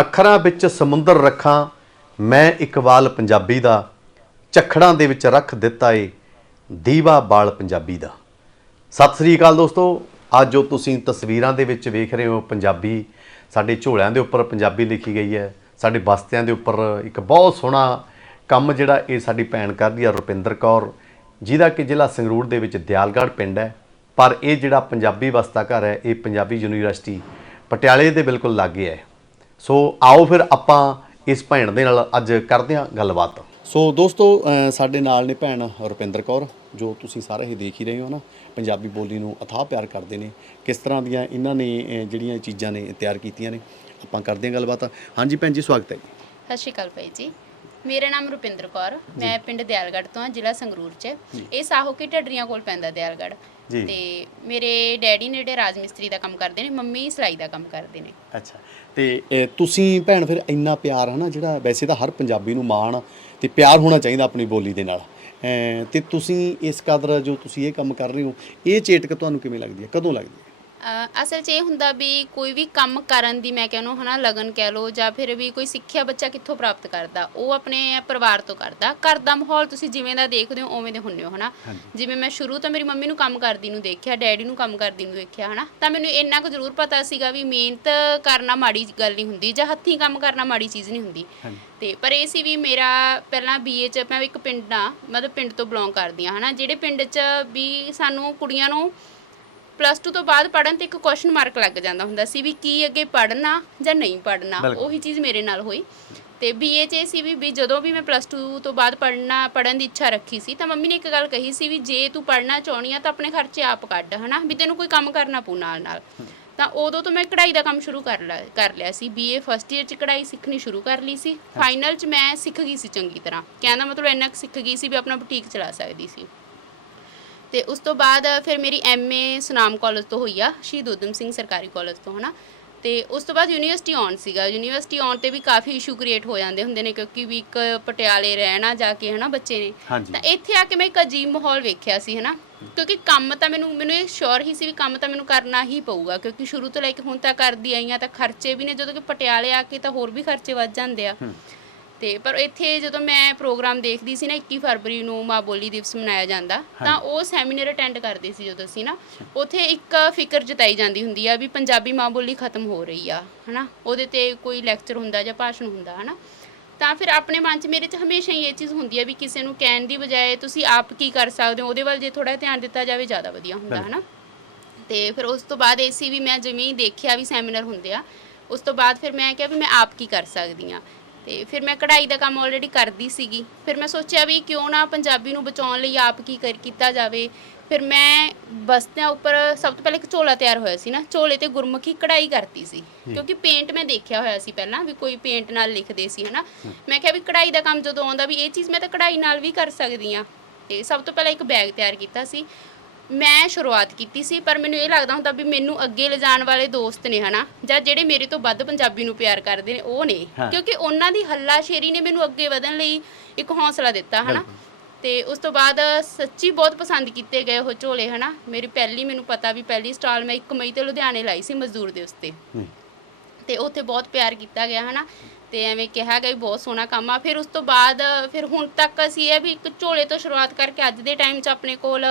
ਅੱਖਰਾਂ ਵਿੱਚ ਸਮੁੰਦਰ ਰੱਖਾਂ, ਮੈਂ ਇਕਬਾਲ ਪੰਜਾਬੀ ਦਾ, ਝਖੜਾਂ ਦੇ ਵਿੱਚ ਰੱਖ ਦਿੱਤਾ ਏ ਦੀਵਾ ਬਾਲ ਪੰਜਾਬੀ ਦਾ। ਸਤਿ ਸ੍ਰੀ ਅਕਾਲ ਦੋਸਤੋ, ਅੱਜ ਜੋ ਤੁਸੀਂ ਤਸਵੀਰਾਂ ਦੇ ਵਿੱਚ ਵੇਖ ਰਹੇ ਹੋ, ਪੰਜਾਬੀ, ਸਾਡੇ ਝੋਲਿਆਂ ਦੇ ਉੱਪਰ ਪੰਜਾਬੀ ਲਿਖੀ ਗਈ ਹੈ, ਸਾਡੇ ਬਸਤਿਆਂ ਦੇ ਉੱਪਰ ਇੱਕ ਬਹੁਤ ਸੋਹਣਾ ਕੰਮ ਜਿਹੜਾ ਇਹ ਸਾਡੀ ਭੈਣ ਕਰਦੀ ਹੈ ਰੁਪਿੰਦਰ ਕੌਰ, ਜਿਹਦਾ ਕਿ ਜ਼ਿਲ੍ਹਾ ਸੰਗਰੂਰ ਦੇ ਵਿੱਚ ਦਿਆਲਗੜ੍ਹ ਪਿੰਡ ਹੈ, ਪਰ ਇਹ ਜਿਹੜਾ ਪੰਜਾਬੀ ਬਸਤਾ ਘਰ ਹੈ, ਇਹ ਪੰਜਾਬੀ ਯੂਨੀਵਰਸਿਟੀ ਪਟਿਆਲੇ ਦੇ ਬਿਲਕੁਲ ਲਾਗੇ ਹੈ। ਸੋ ਆਓ ਫਿਰ ਆਪਾਂ ਇਸ ਭੈਣ ਦੇ ਨਾਲ ਅੱਜ ਕਰਦੇ ਹਾਂ ਗੱਲਬਾਤ। ਸੋ ਦੋਸਤੋ ਅ, ਸਾਡੇ ਨਾਲ ਨੇ ਭੈਣ ਰੁਪਿੰਦਰ ਕੌਰ ਜੋ ਤੁਸੀਂ ਸਾਰੇ ਹੀ ਦੇਖ ਹੀ ਰਹੇ ਹੋ ਨਾ ਪੰਜਾਬੀ ਬੋਲੀ ਨੂੰ ਅਥਾਹ ਪਿਆਰ ਕਰਦੇ ਨੇ। ਕਿਸ ਤਰ੍ਹਾਂ ਦੀਆਂ ਇਹਨਾਂ ਨੇ ਅ, ਜਿਹੜੀਆਂ ਚੀਜ਼ਾਂ ਨੇ ਤਿਆਰ ਕੀਤੀਆਂ ਨੇ ਆਪਾਂ ਕਰਦੇ ਹਾਂ ਗੱਲਬਾਤ। ਹਾਂਜੀ ਭੈਣ ਜੀ ਸਵਾਗਤ ਹੈ ਜੀ। ਸਤਿ ਸ਼੍ਰੀ ਅਕਾਲ ਭਾਈ ਜੀ। ਮੇਰਾ ਨਾਮ ਰੁਪਿੰਦਰ ਕੌਰ ਮੈਂ ਪਿੰਡ ਦਿਆਲਗੜ੍ਹ ਤੋਂ ਹਾਂ ਜ਼ਿਲ੍ਹਾ ਸੰਗਰੂਰ 'ਚ। ਇਹ ਸਾਹੋ ਕੀ ਢੱਡਰੀਆਂ ਕੋਲ ਪੈਂਦਾ ਦਿਆਲਗੜ੍ਹ। ਤੇ ਮੇਰੇ ਡੈਡੀ ਨੇ ਜਿਹੜੇ ਰਾਜ ਮਿਸਤਰੀ ਦਾ ਕੰਮ ਕਰਦੇ ਨੇ ਮੰਮੀ ਸਿਲਾਈ ਦਾ ਕੰਮ ਕਰਦੇ ਨੇ। ਅੱਛਾ। ਤੇ ਤੁਸੀਂ ਭੈਣ ਫਿਰ ਇੰਨਾ ਪਿਆਰ ਹੈ ਨਾ ਜਿਹੜਾ ਵੈਸੇ ਤਾਂ ਹਰ ਪੰਜਾਬੀ ਨੂੰ ਮਾਣ ਤੇ ਪਿਆਰ ਹੋਣਾ ਚਾਹੀਦਾ ਆਪਣੀ ਬੋਲੀ ਦੇ ਨਾਲ। ਤੇ ਤੁਸੀਂ ਇਸ ਕਦਰ ਜੋ ਤੁਸੀਂ ਇਹ ਕੰਮ ਕਰ ਰਹੇ ਹੋ ਇਹ ਚੇਟਕ ਤੁਹਾਨੂੰ ਕਿਵੇਂ ਲੱਗਦੀ ਹੈ? ਕਦੋਂ ਲੱਗਦੀ ਹੈ? ਅਸਲ 'ਚ ਇਹ ਹੁੰਦਾ ਵੀ ਕੋਈ ਵੀ ਕੰਮ ਕਰਨ ਦੀ ਮੈਂ ਕਹਿੰਨੂ ਹਨਾ ਲਗਨ ਕਹਿ ਲੋ ਜਾਂ ਫਿਰ ਵੀ ਕੋਈ ਸਿੱਖਿਆ ਬੱਚਾ ਕਿੱਥੋਂ ਪ੍ਰਾਪਤ ਕਰਦਾ ਉਹ ਆਪਣੇ ਪਰਿਵਾਰ ਤੋਂ ਕਰਦਾ। ਘਰ ਦਾ ਮਾਹੌਲ ਤੁਸੀਂ ਜਿਵੇਂ ਦਾ ਦੇਖਦੇ ਹੋ ਉਵੇਂ ਦੇ ਹੁੰਨੇ ਹੋ ਹਨਾ। ਜਿਵੇਂ ਮੈਂ ਸ਼ੁਰੂ ਤੋਂ ਮੇਰੀ ਮੰਮੀ ਨੂੰ ਕੰਮ ਕਰਦੀ ਨੂੰ ਦੇਖਿਆ ਡੈਡੀ ਨੂੰ ਕੰਮ ਕਰਦੀ ਨੂੰ ਦੇਖਿਆ ਹਨਾ ਤਾਂ ਮੈਨੂੰ ਇੰਨਾ ਕੁ ਜ਼ਰੂਰ ਪਤਾ ਸੀਗਾ ਵੀ ਮਿਹਨਤ ਕਰਨਾ ਮਾੜੀ ਗੱਲ ਨਹੀਂ ਹੁੰਦੀ ਜਾਂ ਹੱਥੀਂ ਕੰਮ ਕਰਨਾ ਮਾੜੀ ਚੀਜ਼ ਨਹੀਂ ਹੁੰਦੀ। ਤੇ ਪਰ ਇਹ ਸੀ ਵੀ ਮੇਰਾ ਪਹਿਲਾਂ ਬੀਏ ਚ ਮੈਂ ਇੱਕ ਪਿੰਡ ਆ ਮਤਲਬ ਪਿੰਡ ਤੋਂ ਬਿਲੋਂਗ ਕਰਦੀ ਆ ਹਨਾ ਜਿਹੜੇ ਪਿੰਡ ਚ ਵੀ ਸਾਨੂੰ ਕੁੜੀਆਂ ਨੂੰ ਪਲੱਸ 2 ਤੋਂ ਬਾਅਦ ਪੜਨ ਤੇ ਇੱਕ ਕੁਐਸਚਨ ਮਾਰਕ ਲੱਗ ਜਾਂਦਾ ਹੁੰਦਾ ਸੀ ਵੀ ਕੀ ਅੱਗੇ ਪੜਨਾ ਜਾਂ ਨਹੀਂ ਪੜਨਾ ਬਿਲਕੁਲ। ਉਹੀ ਚੀਜ਼ ਮੇਰੇ ਨਾਲ ਹੋਈ। ਤੇ ਬੀਏ ਚ ਇਹ ਸੀ ਵੀ ਵੀ ਜਦੋਂ ਵੀ ਮੈਂ ਪਲੱਸ 2 ਤੋਂ ਬਾਅਦ ਪੜਨਾ ਪੜਨ ਦੀ ਇੱਛਾ ਰੱਖੀ ਸੀ ਤਾਂ ਮੰਮੀ ਨੇ ਇੱਕ ਗੱਲ ਕਹੀ ਸੀ ਵੀ ਜੇ ਤੂੰ ਪੜਨਾ ਚਾਹਣੀ ਆ ਤਾਂ ਆਪਣੇ ਖਰਚੇ ਆਪ ਕੱਢ ਹਨਾ? ਵੀ ਤੈਨੂੰ ਕੋਈ ਕੰਮ ਕਰਨਾ ਪਊ ਨਾਲ ਨਾਲ। ਤਾਂ ਉਦੋਂ ਤੋਂ ਮੈਂ ਕਢਾਈ ਦਾ ਕੰਮ ਸ਼ੁਰੂ ਕਰ ਲਿਆ ਕਰ ਲਿਆ ਸੀ। ਬੀਏ ਫਸਟ ਈਅਰ ਚ ਕਢਾਈ ਸਿੱਖਣੀ ਸ਼ੁਰੂ ਕਰ ਲਈ ਸੀ। ਫਾਈਨਲ ਚ ਮੈਂ ਸਿੱਖ ਗਈ ਸੀ ਚੰਗੀ ਤਰ੍ਹਾਂ। ਕਹਿੰਦਾ ਮਤਲਬ ਇੰਨਾ ਕੁ ਸਿੱਖ ਗਈ ਸੀ ਵੀ ਆਪਣਾ ਬੁਟੀਕ ਚਲਾ ਸਕਦੀ ਸੀ। ਤੇ ਉਸ ਤੋਂ ਬਾਅਦ ਫਿਰ ਮੇਰੀ ਐਮਏ ਸੁਨਾਮ ਕਾਲਜ ਤੋਂ ਹੋਈ ਆ ਸ਼ਹੀਦ ਊਧਮ ਸਿੰਘ ਸਰਕਾਰੀ ਕਾਲਜ ਤੋਂ ਹਨਾ? ਤੇ ਉਸ ਤੋਂ ਬਾਅਦ ਯੂਨੀਵਰਸਿਟੀ ਆਉਣ ਸੀਗਾ। ਯੂਨੀਵਰਸਿਟੀ ਆਉਣ ਤੇ ਵੀ ਕਾਫੀ ਇਸ਼ੂ ਕ੍ਰੀਏਟ ਹੋ ਜਾਂਦੇ ਹੁੰਦੇ ਨੇ ਕਿਉਂਕਿ ਵੀ ਇੱਕ ਪਟਿਆਲੇ ਰਹਿਣਾ ਜਾ ਕੇ ਹਨਾ ਬੱਚੇ ਨੇ। ਤਾਂ ਇੱਥੇ ਆ ਕੇ ਮੈਂ ਇੱਕ ਅਜੀਬ ਮਾਹੌਲ ਵੇਖਿਆ ਸੀ ਹਨਾ? ਕਿਉਂਕਿ ਕੰਮ ਤਾਂ ਮੈਨੂੰ ਮੈਨੂੰ ਇਹ ਸ਼ੋਰ ਹੀ ਸੀ ਵੀ ਕੰਮ ਤਾਂ ਮੈਨੂੰ ਕਰਨਾ ਹੀ ਪਊਗਾ ਕਿਉਂਕਿ ਸ਼ੁਰੂ ਤੋਂ ਲੈ ਕੇ ਹੁਣ ਤੱਕ ਕਰਦੀ ਆਈ ਹਾਂ ਤਾਂ ਖਰਚੇ ਵੀ ਨੇ ਜਦੋਂ ਕਿ ਪਟਿਆਲੇ ਆ ਕੇ ਤਾਂ ਹੋਰ ਵੀ ਖਰਚੇ ਵੱਧ ਜਾਂਦੇ ਆ। ਤੇ ਪਰ ਇੱਥੇ ਜਦੋਂ ਮੈਂ ਪ੍ਰੋਗਰਾਮ ਦੇਖਦੀ ਸੀ ਨਾ 21 ਫਰਵਰੀ ਨੂੰ ਮਾਂ ਬੋਲੀ ਦਿਵਸ ਮਨਾਇਆ ਜਾਂਦਾ ਤਾਂ ਉਹ ਸੈਮੀਨਾਰ ਅਟੈਂਡ ਕਰਦੇ ਸੀ ਜਦੋਂ ਅਸੀਂ ਨਾ। ਉੱਥੇ ਇੱਕ ਫਿਕਰ ਜਤਾਈ ਜਾਂਦੀ ਹੁੰਦੀ ਆ ਵੀ ਪੰਜਾਬੀ ਮਾਂ ਬੋਲੀ ਖਤਮ ਹੋ ਰਹੀ ਆ ਹਨਾ। ਉਹਦੇ ਤੇ ਕੋਈ ਲੈਕਚਰ ਹੁੰਦਾ ਜਾਂ ਭਾਸ਼ਣ ਹੁੰਦਾ ਹਨਾ। ਤਾਂ ਫਿਰ ਆਪਣੇ ਮਨ 'ਚ ਮੇਰੇ 'ਚ ਹਮੇਸ਼ਾ ਹੀ ਇਹ ਚੀਜ਼ ਹੁੰਦੀ ਆ ਵੀ ਕਿਸੇ ਨੂੰ ਕਹਿਣ ਦੀ ਬਜਾਏ ਤੁਸੀਂ ਆਪ ਕੀ ਕਰ ਸਕਦੇ ਹੋ ਉਹਦੇ ਵੱਲ ਜੇ ਥੋੜਾ ਧਿਆਨ ਦਿੱਤਾ ਜਾਵੇ ਜ਼ਿਆਦਾ ਵਧੀਆ ਹੁੰਦਾ ਹਨਾ। ਤੇ ਫਿਰ ਉਸ ਤੋਂ ਬਾਅਦ ਇਹ ਸੀ ਵੀ ਮੈਂ ਜਿਵੇਂ ਹੀ ਦੇਖਿਆ ਵੀ ਸੈਮੀਨਾਰ ਹੁੰਦੇ ਆ ਉਸ ਤੋਂ ਬਾਅਦ ਫਿਰ ਮੈਂ ਕਿਹਾ ਵੀ ਮੈਂ ਆਪ ਕੀ ਕਰ ਸਕਦੀ ਆ। ਤੇ ਫਿਰ ਮੈਂ ਕਢਾਈ ਦਾ ਕੰਮ ਆਲਰੇਡੀ ਕਰਦੀ ਸੀਗੀ। ਫਿਰ ਮੈਂ ਸੋਚਿਆ ਵੀ ਕਿਉਂ ਨਾ ਪੰਜਾਬੀ ਨੂੰ ਬਚਾਉਣ ਲਈ ਆਪ ਕੀ ਕਰ ਕੀਤਾ ਜਾਵੇ। ਫਿਰ ਮੈਂ ਬਸਤਿਆਂ ਉੱਪਰ ਸਭ ਤੋਂ ਪਹਿਲਾਂ ਇੱਕ ਝੋਲਾ ਤਿਆਰ ਹੋਇਆ ਸੀ ਨਾ ਝੋਲੇ ਤੇ ਗੁਰਮੁਖੀ ਕਢਾਈ ਕਰਤੀ ਸੀ। ਕਿਉਂਕਿ ਪੇਂਟ ਮੈਂ ਦੇਖਿਆ ਹੋਇਆ ਸੀ ਪਹਿਲਾਂ ਵੀ ਕੋਈ ਪੇਂਟ ਨਾਲ ਲਿਖਦੇ ਸੀ ਹਨਾ। ਮੈਂ ਕਿਹਾ ਵੀ ਕਢਾਈ ਦਾ ਕੰਮ ਜਦੋਂ ਆਉਂਦਾ ਵੀ ਇਹ ਚੀਜ਼ ਮੈਂ ਤਾਂ ਕਢਾਈ ਨਾਲ ਵੀ ਕਰ ਸਕਦੀ ਆ ਤੇ ਸਭ ਤੋਂ ਪਹਿਲਾਂ ਇੱਕ ਬੈਗ ਤਿਆਰ ਕੀਤਾ ਸੀ। ਮੈਂ ਸ਼ੁਰੂਆਤ ਕੀਤੀ ਸੀ ਪਰ ਮੈਨੂੰ ਇਹ ਲੱਗਦਾ ਹੁੰਦਾ ਵੀ ਮੈਨੂੰ ਅੱਗੇ ਲਿਜਾਣ ਵਾਲੇ ਦੋਸਤ ਨੇ ਹਨਾ ਜਾਂ ਜਿਹੜੇ ਮੇਰੇ ਤੋਂ ਵੱਧ ਪੰਜਾਬੀ ਨੂੰ ਪਿਆਰ ਕਰਦੇ ਨੇ ਉਹ ਨੇ। ਹਾਂ। ਕਿਉਂਕਿ ਉਹਨਾਂ ਦੀ ਹੱਲਾਸ਼ੇਰੀ ਨੇ ਮੈਨੂੰ ਅੱਗੇ ਵਧਣ ਲਈ ਇੱਕ ਹੌਸਲਾ ਦਿੱਤਾ ਹਨਾ। ਤੇ ਉਸ ਤੋਂ ਬਾਅਦ ਸੱਚੀ ਬਹੁਤ ਪਸੰਦ ਕੀਤੇ ਗਏ ਉਹ ਝੋਲੇ ਹਨਾ। ਮੇਰੀ ਪਹਿਲੀ ਮੈਨੂੰ ਪਤਾ ਵੀ ਪਹਿਲੀ ਸਟਾਲ ਮੈਂ 1 ਮਈ ਤੇ ਲੁਧਿਆਣੇ ਲਾਈ ਸੀ ਮਜ਼ਦੂਰ ਦਿਵਸ ਤੇ ਹੂੰ। ਤੇ ਉੱਥੇ ਬਹੁਤ ਪਿਆਰ ਕੀਤਾ ਗਿਆ ਹਨਾ। ਤੇ ਐਵੇਂ ਕਿਹਾ ਗਿਆ ਵੀ ਬਹੁਤ ਸੋਹਣਾ ਕੰਮ ਆ। ਫਿਰ ਉਸ ਤੋਂ ਬਾਅਦ ਫਿਰ ਹੁਣ ਤੱਕ ਅਸੀਂ ਇਹ ਵੀ ਇੱਕ ਝੋਲੇ ਤੋਂ ਸ਼ੁਰੂਆਤ ਕਰਕੇ ਅੱਜ ਦੇ ਟਾਈਮ 'ਚ ਆਪਣੇ ਕੋਲ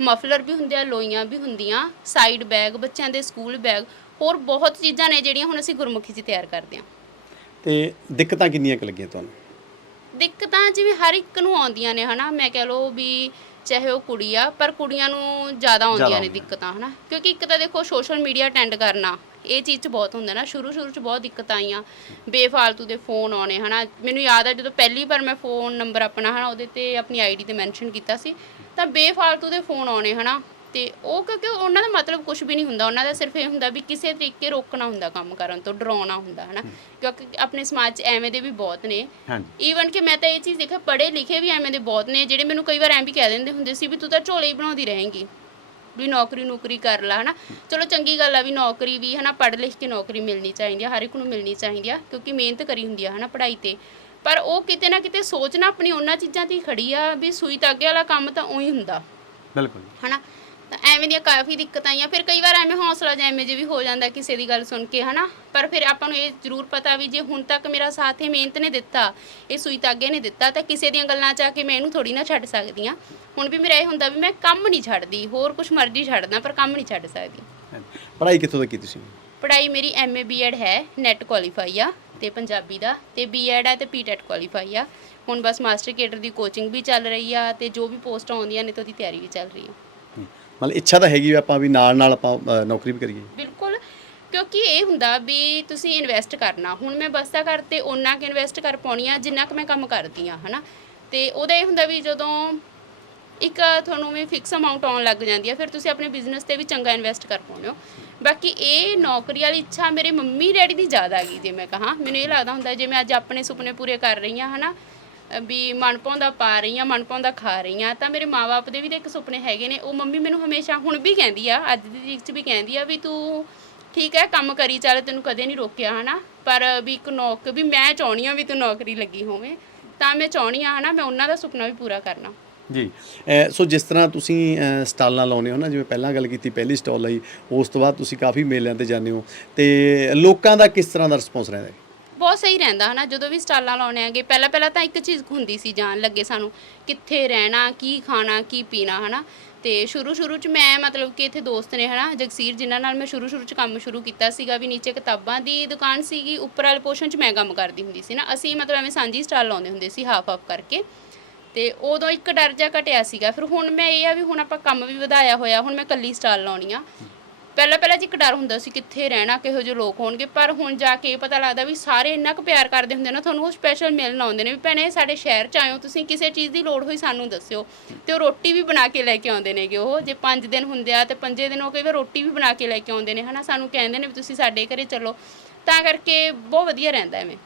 ਮਫਲਰ ਵੀ ਹੁੰਦੇ ਆ ਲੋਈਆਂ ਵੀ ਹੁੰਦੀਆਂ ਸਾਈਡ ਬੈਗ ਬੱਚਿਆਂ ਦੇ ਸਕੂਲ ਬੈਗ ਹੋਰ ਬਹੁਤ ਚੀਜ਼ਾਂ ਨੇ ਜਿਹੜੀਆਂ ਹੁਣ ਅਸੀਂ ਗੁਰਮੁਖੀ 'ਚ ਤਿਆਰ ਕਰਦੇ ਹਾਂ। ਤੇ ਦਿੱਕਤਾਂ ਕਿੰਨੀਆਂ ਕੁ ਲੱਗੀਆਂ ਤੁਹਾਨੂੰ? ਦਿੱਕਤਾਂ ਜਿਵੇਂ ਹਰ ਇੱਕ ਨੂੰ ਆਉਂਦੀਆਂ ਨੇ ਹਨਾ? ਮੈਂ ਕਹ ਲਓ ਵੀ ਚਾਹੇ ਉਹ ਕੁੜੀ ਆ ਪਰ ਕੁੜੀਆਂ ਨੂੰ ਜ਼ਿਆਦਾ ਆਉਂਦੀਆਂ ਨੇ। ਦਿੱਕਤਾਂ ਹਨਾ? ਕਿਉਂਕਿ ਇੱਕ ਤਾਂ ਦੇਖੋ ਸੋਸ਼ਲ ਮੀਡੀਆ ਅਟੈਂਡ ਕਰਨਾ ਇਹ ਚੀਜ਼ 'ਚ ਬਹੁਤ ਹੁੰਦਾ ਨਾ ਸ਼ੁਰੂ ਸ਼ੁਰੂ 'ਚ ਬਹੁਤ ਦਿੱਕਤਾਂ ਆਈਆਂ। ਬੇਫਾਲਤੂ ਦੇ ਫੋਨ ਆਉਣੇ ਹਨਾ। ਮੈਨੂੰ ਯਾਦ ਆ ਜਦੋਂ ਪਹਿਲੀ ਵਾਰ ਮੈਂ ਫੋਨ ਨੰਬਰ ਆਪਣਾ ਹਨਾ ਉਹਦੇ ਤੇ ਆਪਣੀ ਆਈਡੀ ਤੇ ਮੈਂਸ਼ਨ ਕੀਤਾ ਸੀ ਤਾਂ ਬੇਫਾਲਤੂ ਦੇ ਫੋਨ ਆਉਣੇ ਹਨਾ। ਤੇ ਉਹ ਕਿਉਂਕਿ ਉਹਨਾਂ ਦਾ ਮਤਲਬ ਕੁਝ ਵੀ ਨਹੀਂ ਹੁੰਦਾ। ਉਹਨਾਂ ਦਾ ਸਿਰਫ ਇਹ ਹੁੰਦਾ ਵੀ ਕਿਸੇ ਤਰੀਕੇ ਰੋਕਣਾ ਹੁੰਦਾ ਕੰਮ ਕਰਨ ਤੋਂ ਡਰਾਉਣਾ ਹੁੰਦਾ ਹਨਾ। ਕਿਉਂਕਿ ਆਪਣੇ ਸਮਾਜ 'ਚ ਐਵੇਂ ਦੇ ਵੀ ਬਹੁਤ ਨੇ। ਈਵਨ ਕਿ ਮੈਂ ਤਾਂ ਇਹ ਚੀਜ਼ ਦੇਖਿਆ ਪੜ੍ਹੇ ਲਿਖੇ ਵੀ ਐਵੇਂ ਦੇ ਬਹੁਤ ਨੇ ਜਿਹੜੇ ਮੈਨੂੰ ਕਈ ਵਾਰ ਐਂ ਵੀ ਕਹਿ ਦਿੰਦੇ ਹੁੰਦੇ ਸੀ ਵੀ ਤੂੰ ਤਾਂ ਝੋਲੇ ਹੀ ਬਣਾਉਂਦੀ ਰਹੇਂਗੀ। ਵੀ ਨੌਕਰੀ ਨੌਕਰੀ ਕਰ ਲੈ ਹਨਾ। ਚਲੋ ਚੰਗੀ ਗੱਲ ਆ ਵੀ ਨੌਕਰੀ ਵੀ ਹਨਾ ਪੜ੍ਹ ਲਿਖ ਕੇ ਨੌਕਰੀ ਮਿਲਣੀ ਚਾਹੀਦੀ ਆ ਹਰ ਇੱਕ ਨੂੰ ਮਿਲਣੀ ਚਾਹੀਦੀ ਆ ਕਿਉਂਕਿ ਮਿਹਨਤ ਕਰੀ ਹੁੰਦੀ ਆ ਹਨਾ ਪੜ੍ਹਾਈ ਤੇ। ਪਰ ਉਹ ਕਿਤੇ ਨਾ ਕਿਤੇ ਸੋਚਣਾ ਆਪਣੀ ਉਹਨਾਂ ਚੀਜ਼ਾਂ ਤੇ ਖੜੀ ਆ ਵੀ ਸੂਈ ਤਾਗੇ ਵਾਲਾ ਕੰਮ ਤਾਂ ਉਹੀ ਹੁੰਦਾ। ਬਿਲਕੁਲ। ਹਨਾ। ਤਾਂ ਐਵੇਂ ਦੀਆਂ ਕਾਫੀ ਦਿੱਕਤਾਂ ਆਈਆਂ। ਫਿਰ ਕਈ ਵਾਰ ਐਵੇਂ ਹੌਸਲਾ ਜਾਂ ਐਵੇਂ ਜੇ ਵੀ ਹੋ ਜਾਂਦਾ ਕਿਸੇ ਦੀ ਗੱਲ ਸੁਣ ਕੇ ਹਨਾ? ਪਰ ਫਿਰ ਆਪਾਂ ਨੂੰ ਇਹ ਜ਼ਰੂਰ ਪਤਾ ਵੀ ਜੇ ਹੁਣ ਤੱਕ ਮੇਰਾ ਸਾਥ ਇਹ ਮਿਹਨਤ ਨੇ ਦਿੱਤਾ ਇਹ ਸੂਈ ਤਾਗੇ ਨੇ ਦਿੱਤਾ ਤਾਂ ਕਿਸੇ ਦੀਆਂ ਗੱਲਾਂ ਚ ਆ ਕੇ ਮੈਂ ਇਹਨੂੰ ਥੋੜੀ ਨਾ ਛੱਡ ਸਕਦੀ ਆ ਹੁਣ ਵੀ ਮੇਰਾ ਇਹ ਹੁੰਦਾ ਵੀ ਮੈਂ ਕੰਮ ਨਹੀਂ ਛੱਡਦੀ ਹੋਰ ਕੁਝ ਮਰਜ਼ੀ ਛੱਡਦਾ ਪਰ ਕੰਮ ਨਹੀਂ ਛੱਡ ਸਕਦੀ। ਪੜ੍ਹਾਈ ਕਿੱਥੋਂ ਤੱਕ ਕੀਤੀ ਤੁਸੀਂ ਪੜ੍ਹਾਈ ਮੇਰੀ ਐਮਏ ਬੀਐਡ ਹੈ ਨੈਟ ਕੁਆਲੀਫਾਈ ਆ ਤੇ ਪੰਜਾਬੀ ਦਾ ਤੇ ਬੀਐਡ ਹੈ ਤੇ ਪੀਟੈਟ ਕੁਆਲੀਫਾਈ ਆ। ਹੁਣ ਬਸ ਮਾਸਟਰ ਕੇਡਰ ਦੀ ਕੋਚਿੰਗ ਵੀ ਚੱਲ ਰਹੀ ਆ ਤੇ ਜੋ ਵੀ ਪੋਸਟਾਂ ਆਉਂਦੀਆਂ ਨੇ ਤੇ ਉਹਦੀ ਤਿਆਰੀ ਵੀ ਚੱਲ ਰਹੀ ਆ। ਮਤਲਬ ਇੱਛਾ ਤਾਂ ਹੈਗੀ ਵੀ ਆਪਾਂ ਵੀ ਨਾਲ ਨਾਲ ਆਪਾਂ ਅ, ਨੌਕਰੀ ਵੀ ਕਰੀਏ। ਬਿਲਕੁਲ ਕਿਉਂਕਿ ਇਹ ਹੁੰਦਾ ਵੀ ਤੁਸੀਂ ਇਨਵੈਸਟ ਕਰਨਾ। ਹੁਣ ਮੈਂ ਬਸਤਾ ਘਰ ਤੇ ਓਨਾ ਕਿ ਇਨਵੈਸਟ ਕਰ ਪਾਉਣੀ ਆ ਜਿੰਨਾ ਕਿ ਮੈਂ ਕੰਮ ਕਰਦੀ ਆ ਹਨਾ। ਤੇ ਉਹਦਾ ਇਹ ਹੁੰਦਾ ਵੀ ਜਦੋਂ ਇੱਕ ਤੁਹਾਨੂੰ ਵੀ ਫਿਕਸ ਅਮਾਉਂਟ ਆਉਣ ਲੱਗ ਜਾਂਦੀ ਆ ਫਿਰ ਤੁਸੀਂ ਆਪਣੇ ਬਿਜ਼ਨਸ ਤੇ ਵੀ ਚੰਗਾ ਇਨਵੈਸਟ ਕਰ ਪਾਉਂਦੇ ਹੋ। ਬਾਕੀ ਇਹ ਨੌਕਰੀ ਵਾਲੀ ਇੱਛਾ ਮੇਰੇ ਮੰਮੀ ਡੈਡੀ ਦੀ ਜ਼ਿਆਦਾ ਹੈਗੀ ਜੇ ਮੈਂ ਕਹਾਂ। ਮੈਨੂੰ ਇਹ ਲੱਗਦਾ ਹੁੰਦਾ ਜੇ ਮੈਂ ਅੱਜ ਆਪਣੇ ਸੁਪਨੇ ਪੂਰੇ ਕਰ ਰਹੀ ਹਾਂ ਹਨਾ ਵੀ ਮਨ ਪਾਉਂਦਾ ਪਾ ਰਹੀ ਹਾਂ, ਮਨ ਪਾਉਂਦਾ ਖਾ ਰਹੀ ਹਾਂ। ਤਾਂ ਮੇਰੇ ਮਾਪੇ ਦੇ ਵੀ ਤਾਂ ਇੱਕ ਸੁਪਨੇ ਹੈਗੇ ਨੇ। ਉਹ ਮੰਮੀ ਮੈਨੂੰ ਹਮੇਸ਼ਾ ਹੁਣ ਵੀ ਕਹਿੰਦੀ ਆ, ਅੱਜ ਦੀ ਤਰੀਕ 'ਚ ਵੀ ਕਹਿੰਦੀ ਆ ਵੀ ਤੂੰ ਠੀਕ ਹੈ, ਕੰਮ ਕਰੀ ਚੱਲ, ਤੈਨੂੰ ਕਦੇ ਨਹੀਂ ਰੋਕਿਆ, ਹਨਾ? ਪਰ ਵੀ ਇੱਕ ਨੌਕ, ਵੀ ਮੈਂ ਚਾਹਣੀ ਆ ਵੀ ਤੂੰ ਨੌਕਰੀ ਲੱਗੀ ਹੋਵੇਂ। ਤਾਂ ਮੈਂ ਚਾਹਣੀ ਆ ਹਨਾ, ਮੈਂ ਉਹਨਾਂ ਦਾ ਸੁਪਨਾ ਵੀ ਪੂਰਾ ਕਰਨਾ। ਜੀ। ਸੋ ਜਿਸ ਤਰ੍ਹਾਂ ਤੁਸੀਂ ਸਟਾਲਾਂ ਲਾਉਂਦੇ ਹੋ ਨਾ, ਜਿਵੇਂ ਪਹਿਲਾਂ ਗੱਲ ਕੀਤੀ, ਪਹਿਲੀ ਸਟਾਲ ਲਈ, ਉਸ ਤੋਂ ਬਾਅਦ ਤੁਸੀਂ ਕਾਫੀ ਮੇਲਿਆਂ ਤੇ ਜਾਂਦੇ ਹੋ। ਤੇ ਲੋਕਾਂ ਦਾ ਕਿਸ ਤਰ੍ਹਾਂ ਦਾ ਰਿਸਪੌਂਸ ਰਹਿੰਦਾ ਹੈ? ਬਹੁਤ ਸਹੀ ਰਹਿੰਦਾ ਹਨਾ, ਜਦੋਂ ਵੀ ਸਟਾਲਾਂ ਲਾਉਣੇ ਆਗੇ ਪਹਿਲਾਂ ਪਹਿਲਾਂ ਤਾਂ ਇੱਕ ਚੀਜ਼ ਹੁੰਦੀ ਸੀ ਜਾਣ ਲੱਗੇ ਸਾਨੂੰ, ਕਿੱਥੇ ਰਹਿਣਾ, ਕੀ ਖਾਣਾ, ਕੀ ਪੀਣਾ ਹਨਾ, ਤੇ ਸ਼ੁਰੂ ਸ਼ੁਰੂ ਚ ਮੈਂ ਮਤਲਬ ਕਿ ਇੱਥੇ ਦੋਸਤ ਨੇ ਹਨਾ, ਜਗਸੀਰ ਜਿਨ੍ਹਾਂ ਨਾਲ ਮੈਂ ਸ਼ੁਰੂ ਸ਼ੁਰੂ ਚ ਕੰਮ ਸ਼ੁਰੂ ਕੀਤਾ ਸੀਗਾ ਵੀ ਨੀਚੇ ਕਿਤਾਬਾਂ ਦੀ ਦੁਕਾਨ ਸੀਗੀ, ਉੱਪਰ ਵਾਲੇ ਪੋਰਸ਼ਨ ਚ ਮੈਂ ਕੰਮ ਕਰਦੀ ਹੁੰਦੀ ਸੀ ਨਾ, ਅਸੀਂ ਮਤਲਬ ਐਵੇਂ ਸਾਂਝੀ ਸਟਾਲ ਲਾਉਂਦੇ ਹੁੰਦੇ ਸੀ ਹਾਫ ਹਾਫ ਕਰਕੇ, ਤੇ ਉਦੋਂ ਇੱਕ ਡਰ ਜਿਹਾ ਘਟਿਆ ਸੀਗਾ, ਫਿਰ ਹੁਣ ਮੈਂ ਇਹ ਆ ਵੀ ਹੁਣ ਆਪਾਂ ਕੰਮ ਵੀ ਵਧਾਇਆ ਹੋਇਆ, ਹੁਣ ਮੈਂ ਕੱਲੀ ਸਟਾਲ ਲਾਉਣੀ ਆ ਪਹਿਲਾਂ ਪਹਿਲਾਂ ਜੀ ਇੱਕ ਡਰ ਹੁੰਦਾ ਸੀ ਕਿੱਥੇ ਰਹਿਣਾ, ਕਿਹੋ ਜਿਹੇ ਲੋਕ ਹੋਣਗੇ, ਪਰ ਹੁਣ ਜਾ ਕੇ ਇਹ ਪਤਾ ਲੱਗਦਾ ਵੀ ਸਾਰੇ ਇੰਨਾ ਕੁ ਪਿਆਰ ਕਰਦੇ ਹੁੰਦੇ ਨਾ, ਤੁਹਾਨੂੰ ਉਹ ਸਪੈਸ਼ਲ ਮਿਲਣ ਆਉਂਦੇ ਨੇ ਵੀ ਭੈਣੇ ਸਾਡੇ ਸ਼ਹਿਰ ਚ ਆਇਓ, ਤੁਸੀਂ ਕਿਸੇ ਚੀਜ਼ ਦੀ ਲੋੜ ਹੋਈ ਸਾਨੂੰ ਦੱਸਿਓ। ਤੇ ਉਹ ਰੋਟੀ ਵੀ ਬਣਾ ਕੇ ਲੈ ਕੇ ਆਉਂਦੇ ਨੇਗੇ ਉਹ, ਜੇ 5 ਦਿਨ ਹੁੰਦੇ ਆ ਤੇ ਪੰਜੇ ਦਿਨ ਉਹ ਕਈ ਵਾਰ ਰੋਟੀ ਵੀ ਬਣਾ ਕੇ ਲੈ ਕੇ ਆਉਂਦੇ ਨੇ, ਹਨਾ, ਸਾਨੂੰ ਕਹਿੰਦੇ ਨੇ ਵੀ ਤੁਸੀਂ ਸਾਡੇ ਘਰੇ ਚੱਲੋ। ਤਾਂ ਕਰਕੇ ਬਹੁਤ ਵਧੀਆ ਰਹਿੰਦਾ ਐਵੇਂ।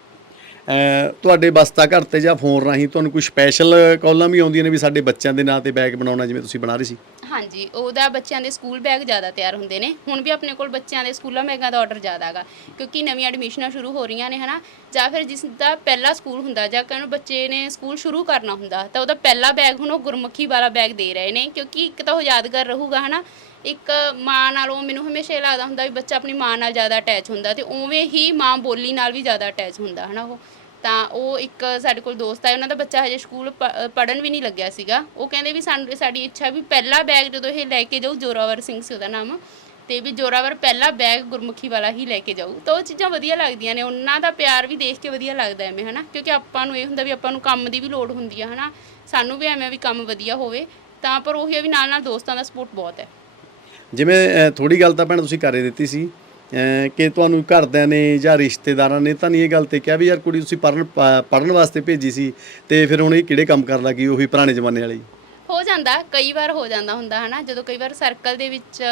ਤੁਹਾਡੇ ਬਸਤਾ ਘਰ ਤੇ ਜਾਂ ਫੋਨ ਰਾਹੀਂ ਤੁਹਾਨੂੰ ਕੋਈ ਸਪੈਸ਼ਲ ਕਾਲਾਂ ਵੀ ਆਉਂਦੀਆਂ ਨੇ ਵੀ ਸਾਡੇ ਬੱਚਿਆਂ ਦੇ ਨਾਂ ਤੇ ਬੈਗ ਬਣਾਉਣਾ ਜਿਵੇਂ ਤੁਸੀਂ ਬਣਾ ਰਹੇ ਸੀ? ਹਾਂਜੀ, ਉਹਦਾ ਬੱਚਿਆਂ ਦੇ ਸਕੂਲ ਬੈਗ ਜ਼ਿਆਦਾ ਤਿਆਰ ਹੁੰਦੇ ਨੇ। ਹੁਣ ਵੀ ਆਪਣੇ ਕੋਲ ਬੱਚਿਆਂ ਦੇ ਸਕੂਲਾਂ ਬੈਗਾਂ ਦਾ ਆਰਡਰ ਜ਼ਿਆਦਾ ਹੈਗਾ। ਕਿਉਂਕਿ ਨਵੀਆਂ ਐਡਮਿਸ਼ਨਾਂ ਸ਼ੁਰੂ ਹੋ ਰਹੀਆਂ ਨੇ, ਹਨਾ? ਜਾਂ ਫਿਰ ਜਿਸ ਦਾ ਪਹਿਲਾ ਸਕੂਲ ਹੁੰਦਾ, ਜਾਂ ਕਹਿੰਦੇ ਬੱਚੇ ਨੇ ਸਕੂਲ ਸ਼ੁਰੂ ਕਰਨਾ ਹੁੰਦਾ, ਤਾਂ ਉਹਦਾ ਪਹਿਲਾ ਬੈਗ ਹੁਣ ਉਹ ਗੁਰਮੁਖੀ ਵਾਲਾ ਬੈਗ ਦੇ ਰਹੇ ਨੇ। ਕਿਉਂਕਿ ਇੱਕ ਤਾਂ ਉਹ ਯਾਦਗਾਰ ਰਹੂਗਾ, ਹਨਾ? ਇੱਕ ਮਾਂ ਨਾਲੋਂ ਮੈਨੂੰ ਹਮੇਸ਼ਾ ਇਹ ਲੱਗਦਾ ਹੁੰਦਾ ਵੀ ਬੱਚਾ ਆਪਣੀ ਮਾਂ ਨਾਲ ਜ਼ਿਆਦਾ ਅਟੈਚ ਹੁੰਦਾ ਤੇ ਉਵੇਂ ਹੀ ਮਾਂ ਬੋਲੀ ਨਾਲ ਵੀ ਜ਼ਿਆਦਾ ਅਟੈਚ ਹੁੰਦਾ, ਹਨਾ ਉਹ? ਤਾਂ ਉਹ ਇੱਕ ਸਾਡੇ ਕੋਲ ਦੋਸਤ ਹੈ ਉਹਨਾਂ ਦਾ ਬੱਚਾ ਹਜੇ ਸਕੂਲ ਪੜਨ ਵੀ ਨਹੀਂ ਲੱਗਿਆ ਸੀਗਾ। ਉਹ ਕਹਿੰਦੇ ਵੀ ਸਾਨੂੰ, ਸਾਡੀ ਇੱਛਾ ਵੀ ਪਹਿਲਾ ਬੈਗ ਜਦੋਂ ਇਹ ਲੈ ਕੇ ਜਾਊ, ਜੋਰਾਵਰ ਸਿੰਘ ਸੀ ਉਹਦਾ ਨਾਮ, ਤੇ ਵੀ ਜੋਰਾਵਰ ਪਹਿਲਾ ਬੈਗ ਗੁਰਮੁਖੀ ਵਾਲਾ ਹੀ ਲੈ ਕੇ ਜਾਊ। ਤਾਂ ਉਹ ਚੀਜ਼ਾਂ ਵਧੀਆ ਲੱਗਦੀਆਂ ਨੇ, ਉਹਨਾਂ ਦਾ ਪਿਆਰ ਵੀ ਦੇਖ ਕੇ ਵਧੀਆ ਲੱਗਦਾ ਐਵੇਂ, ਹਨਾ? ਕਿਉਂਕਿ ਆਪਾਂ ਨੂੰ ਇਹ ਹੁੰਦਾ ਵੀ ਆਪਾਂ ਨੂੰ ਕੰਮ ਦੀ ਵੀ ਲੋੜ ਹੁੰਦੀ ਆ, ਹਨਾ? ਸਾਨੂੰ ਵੀ ਐਵੇਂ ਵੀ ਕੰਮ ਵਧੀਆ ਹੋਵੇ, ਤਾਂ ਪਰ ਉਹੀ ਆ ਵੀ ਨਾਲ ਨਾਲ ਦੋਸਤਾਂ ਦਾ ਸਪੋਰਟ ਬਹੁਤ ਹੈ। ਜਿਵੇਂ ਥੋੜੀ ਗੱਲ ਤਾਂ ਭੈਣ ਤੁਸੀਂ ਕਰ ਦਿੱਤੀ ਸੀ। ਕਿ ਤੁਹਾਨੂੰ ਘਰਦਿਆਂ ਨੇ ਜਾਂ ਰਿਸ਼ਤੇਦਾਰਾਂ ਨੇ ਤਾਂ ਨਹੀਂ ਇਹ ਗੱਲ ਤੇ ਕਿਹਾ ਵੀ ਯਾਰ ਕੁੜੀ ਤੁਸੀਂ ਪੜਨ ਪੜਨ ਵਾਸਤੇ ਭੇਜੀ ਸੀ ਤੇ ਫਿਰ ਹੁਣ ਇਹ ਕਿਹੜੇ ਕੰਮ ਕਰਨ ਲੱਗੀ ਉਹੀ ਪੁਰਾਣੇ ਜ਼ਮਾਨੇ ਵਾਲੀ? ਹੋ ਜਾਂਦਾ ਕਈ ਵਾਰ ਹੋ ਜਾਂਦਾ ਹੁੰਦਾ ਹਨਾ ਜਦੋਂ ਕਈ ਵਾਰ ਸਰਕਲ ਦੇ ਵਿੱਚ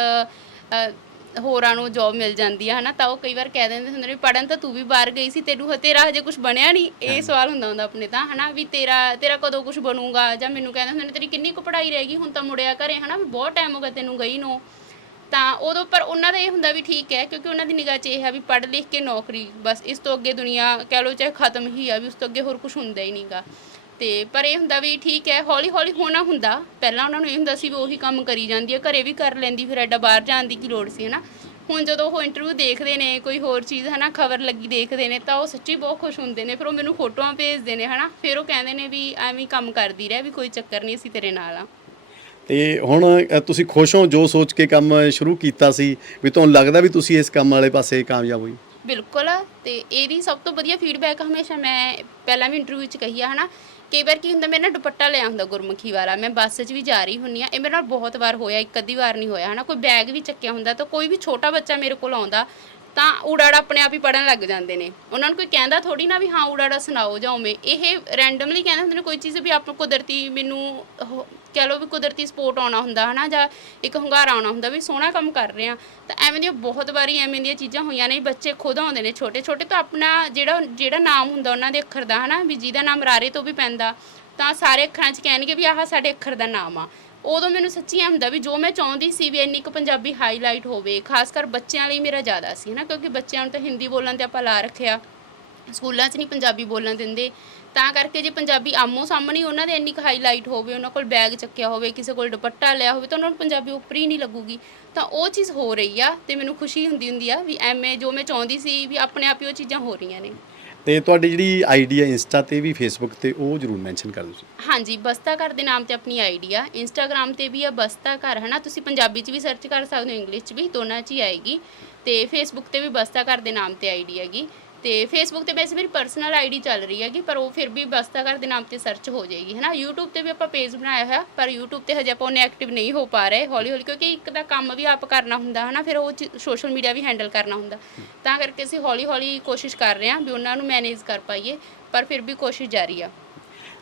ਹੋਰਾਂ ਨੂੰ ਜੌਬ ਮਿਲ ਜਾਂਦੀ ਆ ਹਨਾ ਤਾਂ ਉਹ ਕਈ ਵਾਰ ਕਹਿ ਦਿੰਦੇ ਹੁੰਦੇ ਨੇ ਪੜਨ ਤਾਂ ਤੂੰ ਵੀ ਬਾਹਰ ਗਈ ਸੀ ਤੈਨੂੰ ਹ- ਤੇਰਾ ਹਜੇ ਕੁਝ ਬਣਿਆ ਨਹੀਂ। ਇਹ ਸਵਾਲ ਹੁੰਦਾ ਹੁੰਦਾ ਆਪਣੇ ਤਾਂ ਹਨਾ ਵੀ ਤੇਰਾ ਤੇਰਾ ਕਦੋਂ ਕੁਝ ਬਣੂਗਾ ਜਾਂ ਮੈਨੂੰ ਕਹਿੰਦੇ ਹੁੰਦੇ ਨੇ ਤੇਰੀ ਕਿੰਨੀ ਕੁ ਪੜ੍ਹਾਈ ਰਹਿ ਗਈ ਹੁਣ ਤਾਂ ਮੁੜਿਆ ਘਰੇ ਹਨਾ ਬਹੁਤ ਟਾਈਮ ਹੋ ਗਿਆ ਤੈਨੂੰ ਗਈ ਨੂੰ। ਤਾਂ ਉਦੋਂ ਪਰ ਉਹਨਾਂ ਦਾ ਇਹ ਹੁੰਦਾ ਵੀ ਠੀਕ ਹੈ, ਕਿਉਂਕਿ ਉਹਨਾਂ ਦੀ ਨਿਗਾਹ 'ਚ ਇਹ ਹੈ ਵੀ ਪੜ੍ਹ ਲਿਖ ਕੇ ਨੌਕਰੀ, ਬਸ ਇਸ ਤੋਂ ਅੱਗੇ ਦੁਨੀਆ ਕਹਿ ਲਓ ਚਾਹੇ ਖਤਮ ਹੀ ਆ ਵੀ ਉਸ ਤੋਂ ਅੱਗੇ ਹੋਰ ਕੁਝ ਹੁੰਦਾ ਹੀ ਨਹੀਂਗਾ ਤੇ ਪਰ ਇਹ ਹੁੰਦਾ ਵੀ ਠੀਕ ਹੈ ਹੌਲੀ ਹੌਲੀ ਹੋਣਾ ਹੁੰਦਾ। ਪਹਿਲਾਂ ਉਹਨਾਂ ਨੂੰ ਇਹ ਹੁੰਦਾ ਸੀ ਵੀ ਉਹੀ ਕੰਮ ਕਰੀ ਜਾਂਦੀ ਹੈ ਘਰੇ ਵੀ ਕਰ ਲੈਂਦੀ, ਫਿਰ ਐਡਾ ਬਾਹਰ ਜਾਣ ਦੀ ਕੀ ਲੋੜ ਸੀ, ਹਨਾ? ਹੁਣ ਜਦੋਂ ਉਹ ਇੰਟਰਵਿਊ ਦੇਖਦੇ ਨੇ, ਕੋਈ ਹੋਰ ਚੀਜ਼, ਹਨਾ, ਖਬਰ ਲੱਗੀ ਦੇਖਦੇ ਨੇ, ਤਾਂ ਉਹ ਸੱਚੀ ਬਹੁਤ ਖੁਸ਼ ਹੁੰਦੇ ਨੇ, ਫਿਰ ਉਹ ਮੈਨੂੰ ਫੋਟੋਆਂ ਭੇਜਦੇ ਨੇ, ਹਨਾ? ਫਿਰ ਉਹ ਕਹਿੰਦੇ ਨੇ ਵੀ ਐਵੇਂ ਕੰਮ ਕਰਦੀ ਰਹਿ, ਵੀ ਕੋਈ ਚੱਕਰ ਨਹੀਂ, ਅਸੀਂ ਤੇਰੇ ਨਾਲ ਆ। ਤੇ ਹੁਣ ਤੁਸੀਂ ਖੁਸ਼ ਹੋ ਜੋ ਸੋਚ ਕੇ ਕੰਮ ਸ਼ੁਰੂ ਕੀਤਾ ਸੀ, ਵੀ ਤੁਹਾਨੂੰ ਲੱਗਦਾ ਵੀ ਤੁਸੀਂ ਇਸ ਕੰਮ ਵਾਲੇ ਪਾਸੇ ਕਾਮਯਾਬ ਹੋਈ ਬਿਲਕੁਲ, ਤੇ ਇਹਦੀ ਸਭ ਤੋਂ ਵਧੀਆ ਫੀਡਬੈਕ ਹਮੇਸ਼ਾ ਮੈਂ ਪਹਿਲਾਂ ਵੀ ਇੰਟਰਵਿਊ 'ਚ ਕਹੀ ਆ, ਹਨਾ? ਕਈ ਵਾਰ ਕੀ ਹੁੰਦਾ ਮੈਂ ਨਾ ਦੁਪੱਟਾ ਲਿਆ ਹੁੰਦਾ ਗੁਰਮੁਖੀ ਵਾਲਾ, ਮੈਂ ਬੱਸ 'ਚ ਵੀ ਜਾ ਰਹੀ ਹੁੰਨੀ ਆ, ਇਹ ਮੇਰੇ ਨਾਲ ਬਹੁਤ ਵਾਰ ਹੋਇਆ, ਇੱਕ ਅੱਧੀ ਵਾਰ ਨਹੀਂ ਹੋਇਆ, ਹਨਾ? ਕੋਈ ਬੈਗ ਵੀ ਚੱਕਿਆ ਹੁੰਦਾ, ਤਾਂ ਕੋਈ ਵੀ ਛੋਟਾ ਬੱਚਾ ਮੇਰੇ ਕੋਲ ਆਉਂਦਾ, ਤਾਂ ਉਡਾੜਾ ਆਪਣੇ ਆਪ ਹੀ ਪੜਨ ਲੱਗ ਜਾਂਦੇ ਨੇ। ਉਹਨਾਂ ਨੂੰ ਕੋਈ ਕਹਿੰਦਾ ਥੋੜੀ ਨਾ ਵੀ, ਹਾਂ ਉਡਾੜਾ ਸੁਣਾਓ ਜਾਂ ਉਵੇਂ। ਇਹ ਰੈਂਡਮਲੀ ਕਹਿੰਦੇ ਹੁੰਦੇ ਨੇ ਕੋਈ ਚੀਜ਼ ਵੀ, ਆਪ ਕੁਦਰਤੀ ਮੈਨੂੰ ਕਹਿ ਲਓ ਵੀ ਕੁਦਰਤੀ ਸਪੋਰਟ ਆਉਣਾ ਹੁੰਦਾ ਹਨਾ ਜਾਂ ਇੱਕ ਹੰਗਾਰਾ ਆਉਣਾ ਹੁੰਦਾ ਵੀ ਸੋਹਣਾ ਕੰਮ ਕਰ ਰਹੇ ਆ ਤਾਂ ਐਵੇਂ ਦੀਆਂ ਬਹੁਤ ਵਾਰੀ ਐਵੇਂ ਦੀਆਂ ਚੀਜ਼ਾਂ ਹੋਈਆਂ ਨੇ ਬੱਚੇ ਖੁਦ ਆਉਂਦੇ ਨੇ ਛੋਟੇ ਛੋਟੇ ਤਾਂ ਆਪਣਾ ਜਿਹੜਾ ਜਿਹੜਾ ਨਾਮ ਹੁੰਦਾ ਉਹਨਾਂ ਦੇ ਅੱਖਰ ਦਾ ਹਨਾ ਵੀ ਜਿਹਦਾ ਨਾਮ ਰਾਰੇ ਤੋਂ ਵੀ ਪੈਂਦਾ। ਤਾਂ ਸਾਰੇ ਅੱਖਰਾਂ 'ਚ ਕਹਿਣਗੇ ਵੀ ਆਹ ਸਾਡੇ ਅੱਖਰ ਦਾ ਨਾਮ ਆ। ਉਦੋਂ ਮੈਨੂੰ ਸੱਚੀ ਐ ਹੁੰਦਾ ਵੀ ਜੋ ਮੈਂ ਚਾਹੁੰਦੀ ਸੀ ਵੀ ਇੰਨੀ ਕੁ ਪੰਜਾਬੀ ਹਾਈਲਾਈਟ ਹੋਵੇ, ਖਾਸ ਕਰ ਬੱਚਿਆਂ ਲਈ ਮੇਰਾ ਜ਼ਿਆਦਾ ਸੀ ਹਨਾ, ਕਿਉਂਕਿ ਬੱਚਿਆਂ ਨੂੰ ਤਾਂ ਹਿੰਦੀ ਬੋਲਣ ਤੇ ਆਪਾਂ ਲਾ ਰੱਖਿਆ। ਸਕੂਲਾਂ 'ਚ ਨਹੀਂ ਪੰਜਾਬੀ ਬੋਲਣ ਦਿੰਦੇ। ਤਾਂ ਕਰਕੇ ਜੇ ਪੰਜਾਬੀ ਆਮੋ ਸਾਹਮਣੇ ਉਹਨਾਂ ਦੇ ਇੰਨੀ ਕੁ ਹਾਈਲਾਈਟ ਹੋਵੇ ਉਹਨਾਂ ਕੋਲ ਬੈਗ ਚੱਕਿਆ ਹੋਵੇ ਕਿਸੇ ਕੋਲ ਦੁਪੱਟਾ ਲਿਆ ਹੋਵੇ ਤਾਂ ਉਹਨਾਂ ਨੂੰ ਪੰਜਾਬੀ ਉੱਪਰ ਹੀ ਨਹੀਂ ਲੱਗੂਗੀ। ਤਾਂ ਉਹ ਚੀਜ਼ ਹੋ ਰਹੀ ਆ ਤੇ ਮੈਨੂੰ ਖੁਸ਼ੀ ਹੁੰਦੀ ਹੁੰਦੀ ਆ ਵੀ ਐਵੇਂ ਜੋ ਮੈਂ ਚਾਹੁੰਦੀ ਸੀ ਵੀ ਆਪਣੇ ਆਪ ਹੀ ਉਹ ਚੀਜ਼ਾਂ ਹੋ ਰਹੀਆਂ ਨੇ। ਤੇ ਤੁਹਾਡੀ ਜਿਹੜੀ ਆਈਡੀ ਹੈ ਇੰਸਟਾ ਤੇ ਵੀ ਫੇਸਬੁੱਕ ਤੇ ਉਹ ਜਰੂਰ ਮੈਂਸ਼ਨ ਕਰ ਦਿਓ। ਹਾਂਜੀ ਬਸਤਾ ਘਰ ਦੇ ਨਾਮ ਤੇ ਆਪਣੀ ਆਈਡੀ ਆ। ਇੰਸਟਾਗ੍ਰam ਤੇ ਵੀ ਆ ਬਸਤਾ ਘਰ ਹਨਾ? ਤੁਸੀਂ ਪੰਜਾਬੀ 'ਚ ਵੀ ਸਰਚ ਕਰ ਸਕਦੇ ਹੋ ਇੰਗਲਿਸ਼ 'ਚ ਵੀ ਦੋਨਾਂ 'ਚ ਹੀ ਆਏਗੀ। ਤੇ ਫੇਸਬੁੱਕ ਤੇ ਵੀ ਬਸਤਾ ਘਰ ਦੇ ਨਾਮ ਤੇ ਆਈਡੀ ਹੈਗੀ। ਤੇ ਫੇਸਬੁੱਕ ਤੇ ਵੈਸੇ ਮੇਰੀ ਪਰਸਨਲ ਆਈਡੀ ਚੱਲ ਰਹੀ ਹੈਗੀ, ਪਰ ਉਹ ਫਿਰ ਵੀ ਬਸਤਾ ਘਰ ਦੇ ਨਾਮ ਤੇ ਸਰਚ ਹੋ ਜਾਏਗੀ, ਹਨਾ? YouTube ਤੇ ਵੀ ਆਪਾਂ ਪੇਜ ਬਣਾਇਆ ਹੋਇਆ, ਪਰ YouTube ਤੇ ਹਜੇ ਆਪਾਂ ਉਹਨੇ ਐਕਟਿਵ ਨਹੀਂ ਹੋ ਪਾ ਰਹੇ ਹੌਲੀ ਹੌਲੀ, ਕਿਉਂਕਿ ਇੱਕ ਤਾਂ ਕੰਮ ਵੀ ਆਪ ਕਰਨਾ ਹੁੰਦਾ, ਹਨਾ? ਫਿਰ ਉਹ ਸੋਸ਼ਲ ਮੀਡੀਆ ਵੀ ਹੈਂਡਲ ਕਰਨਾ ਹੁੰਦਾ। ਤਾਂ ਕਰਕੇ ਅਸੀਂ ਹੌਲੀ ਹੌਲੀ ਕੋਸ਼ਿਸ਼ ਕਰ ਰਹੇ ਹਾਂ ਵੀ ਉਹਨਾਂ ਨੂੰ ਮੈਨੇਜ ਕਰ ਪਾਈਏ, ਪਰ ਫਿਰ ਵੀ ਕੋਸ਼ਿਸ਼ ਜਾਰੀ ਆ।